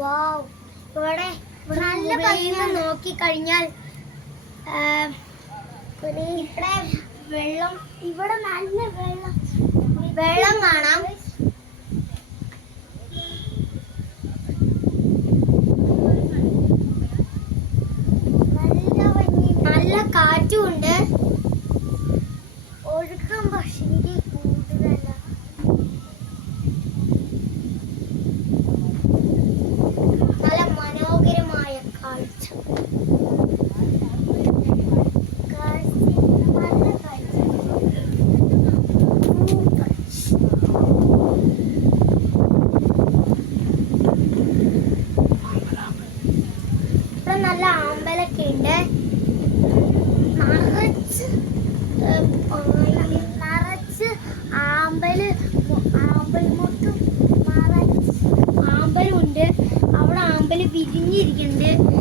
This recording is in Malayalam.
വാവ്, ഇവിടെ നല്ല ഭംഗി നോക്കിക്കഴിഞ്ഞാൽ ഇവിടെ വെള്ളം, ഇവിടെ നല്ല വെള്ളം കാണാം. നല്ല കാറ്റുമുണ്ട്. ഒഴുക്കം പക്ഷേ കൂടുതലല്ല. നല്ല മനോഹരമായ കാഴ്ച. നല്ല ആമ്പലൊക്കെ ഉണ്ട്. നിറച്ച് ആമ്പലുണ്ട്. അവിടെ ആമ്പല് വിരിഞ്ഞിരിക്കുന്നുണ്ട്.